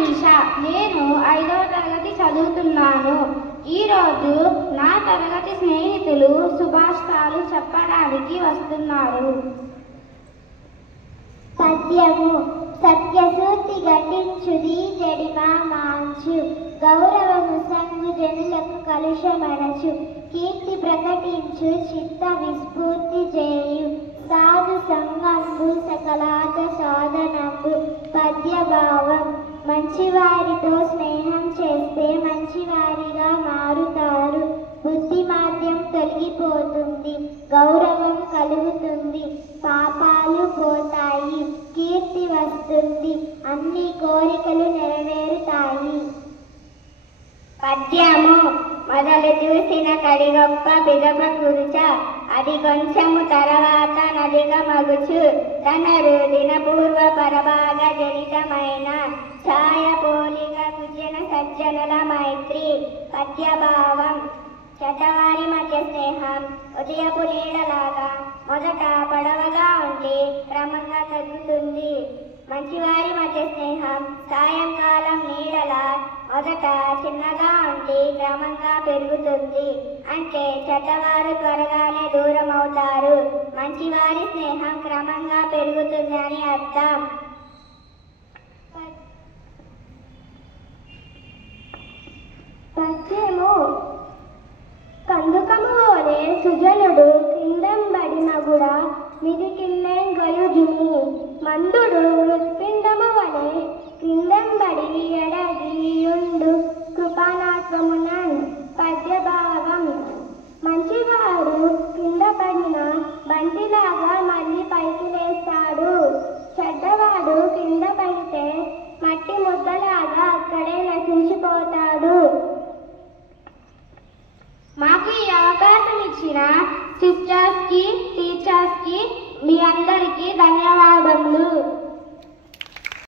మనీష. నేను 5వ తరగతి చదువుతున్నాను. ఈరోజు నా తరగతి స్నేహితులు సుభాషితాలు చెప్పడానికి వస్తున్నారు. పద్యము. సత్యసూతి ఘటించుది జడిమా మాంచు, గౌరవము సంగు జనులకు కలుషమనచు, కీర్తి ప్రకటించు చిత్త విస్ఫూర్తి చేయు, సాధు సంగంబు సకలాత సాధనంబు. పద్యభావం. మంచివారితో స్నేహం చేస్తే మంచివారిగా మారుతారు, బుద్ధిమాంద్యం తొలగిపోతుంది, గౌరవం కలుగుతుంది, పాపాలు పోతాయి, కీర్తి వస్తుంది, అన్ని కోరికలు నెరవేరుతాయి. పద్యము. మొదలు చూసిన కడిగొప్ప బిగప కురుచ, అది కొంచెము తర్వాత నదిగ మగుచు, తనరు దినపూర్వ పరభాగ జనితమైన ఛాయ పోలిక కుజన సజ్జనుల మైత్రి. పద్యభావం. చెడ్డవారి మధ్య స్నేహం ఉదయపు నీడలాగా మొదట పొడవగా ఉండి క్రమంగా తగ్గుతుంది. మంచివారి మధ్య స్నేహం సాయంకాలం నీడలా మొదట చిన్నగా ఉండి క్రమంగా పెరుగుతుంది. అంటే చెడ్డవారు త్వరగానే దూరం అవుతారు, మంచివారి స్నేహం క్రమంగా పెరుగుతుంది అని అర్థం. పద్యము. కందుకము వలె సుజనుడు క్రిందంబడి మగుడ మిదికిన్నెంగయుజుము, మందుడు మృత్పిండము వలె క్రిందంబడి ఎడగియుండు కృపానాత్మమునన్. పద్యభావం. మంచివాడు కింద పడిన బంతిలాగా మళ్ళీ పైకి లేస్తాడు, చెడ్డవాడు కింద పడితే మట్టి ముద్దలాగా అక్కడే నశించిపోతాడు. మాకు ఈ అవకాశం ఇచ్చిన సిస్టర్స్కి, టీచర్స్కి మీ అందరికీ